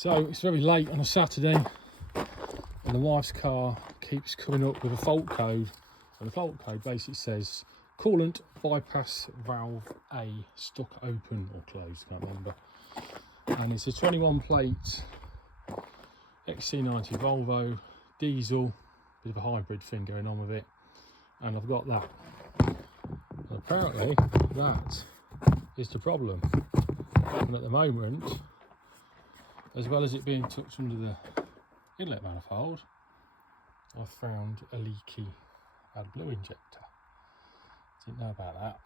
So it's very late on a Saturday and the wife's car keeps coming up with a fault code, and the fault code basically says coolant bypass valve A stuck open or closed, can't remember. And it's a 21 plate xc90 Volvo diesel, bit of a hybrid thing going on with it, and I've got that. And apparently that is the problem, and at the moment, as well as it being tucked under the inlet manifold, I've found a leaky AdBlue injector. Didn't know about that,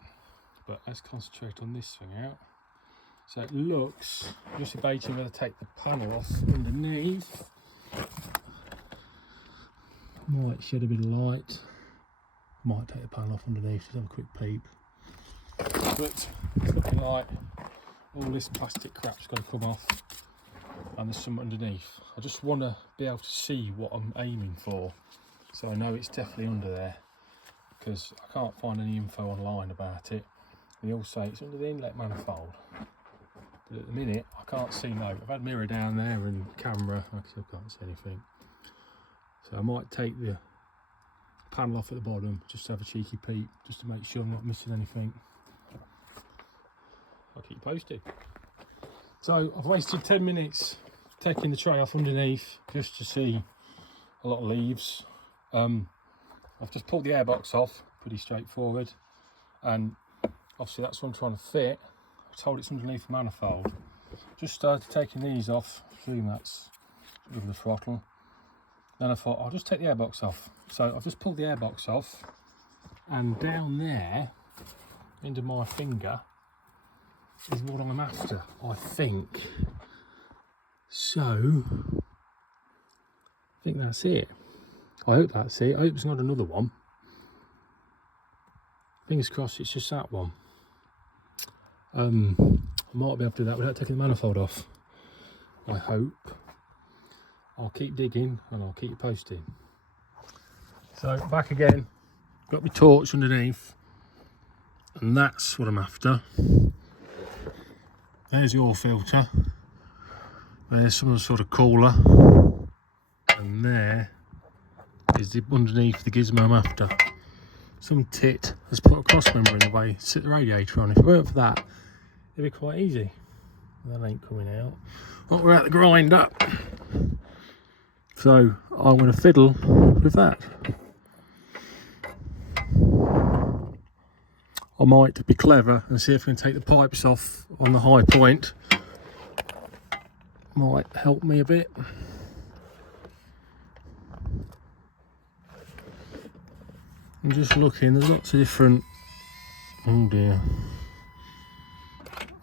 but let's concentrate on this thing out. So it looks, just debating whether to take the panel off underneath. Might shed a bit of light. Might take the panel off underneath, just have a quick peep. But it's looking like all this plastic crap's got to come off, and there's some underneath. I just want to be able to see what I'm aiming for, so I know it's definitely under there, because I can't find any info online about it. They all say it's under the inlet manifold, but at the minute I can't see no. I've had mirror down there and camera, I still can't see anything. So I might take the panel off at the bottom, just to have a cheeky peek, just to make sure I'm not missing anything. I'll keep you posted. So I've wasted 10 minutes taking the tray off underneath just to see a lot of leaves. I've just pulled the airbox off, pretty straightforward, and obviously that's what I'm trying to fit. I was told it's underneath the manifold. Just started taking these off, assuming that's with the throttle. Then I thought I'll just take the airbox off. So I've just pulled the airbox off, and down there, into my finger, is what I'm after, I think. So, I think that's it. I hope that's it. I hope it's not another one. Fingers crossed it's just that one. I might be able to do that without taking the manifold off, I hope. I'll keep digging and I'll keep you posted. So back again, got my torch underneath, and that's what I'm after. There's the oil filter, there's some sort of cooler, and there is the underneath the gizmo I'm after. Some tit has put a cross member in the way to sit the radiator on. If it weren't for that, it'd be quite easy. That ain't coming out. Well, we're at the grinder, so I'm going to fiddle with that. I might be clever and see if I can take the pipes off on the high point. Might help me a bit. I'm just looking, there's lots of different, oh dear.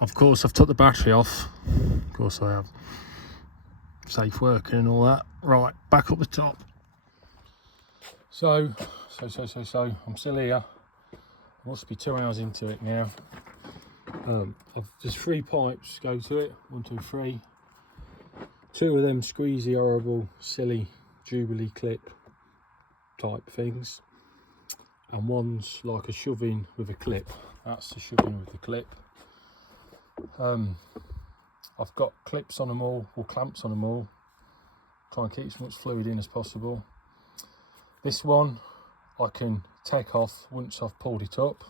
Of course I've took the battery off, of course I have. Safe working and all that. Right, back up the top. So, I'm still here. I must be 2 hours into it now. There's 3 pipes go to it, 1, 2, 3. 2 of them squeezy, horrible, silly Jubilee clip type things, and one's like a shove-in with a clip. That's the shove-in with the clip. I've got clips on them all, or clamps on them all. Try and keep as much fluid in as possible. This one I can take off once I've pulled it up.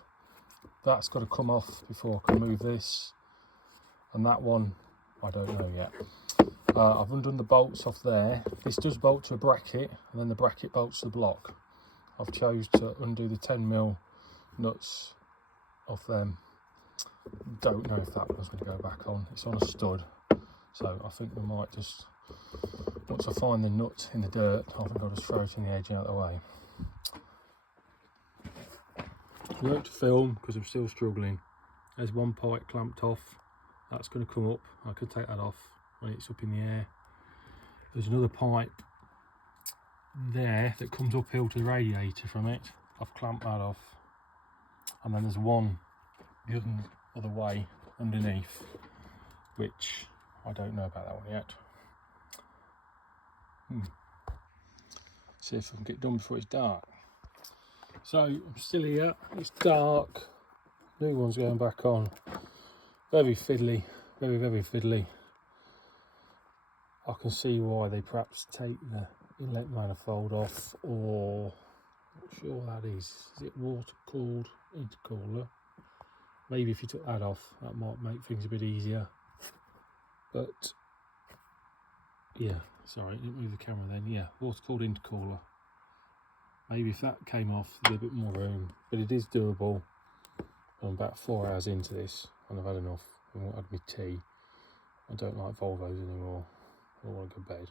That's got to come off before I can move this. And that one, I don't know yet. I've undone the bolts off there. This does bolt to a bracket, and then the bracket bolts to the block. I've chose to undo the 10mm nuts off them. Don't know if that one's going to go back on. It's on a stud, so I think we might just, once I find the nut in the dirt, I think I'll just throw it in the edge out of the way. I won't film because I'm still struggling. There's one pipe clamped off. That's going to come up. I could take that off when it's up in the air. There's another pipe there that comes uphill to the radiator from it. I've clamped that off. And then there's one the other way underneath, which I don't know about that one yet. See if I can get done before it's dark. So I'm still here, it's dark, new one's going back on. Very fiddly, very fiddly. I can see why they perhaps take the inlet manifold off, or not sure what that is. Is it water cooled intercooler? Maybe if you took that off, that might make things a bit easier. But yeah, sorry, didn't move the camera then. Yeah, water cooled intercooler. Maybe if that came off, there'd be a bit more room. But it is doable. I'm about 4 hours into this, and I've had enough. I've had my tea. I don't like Volvos anymore. I want to go to bed.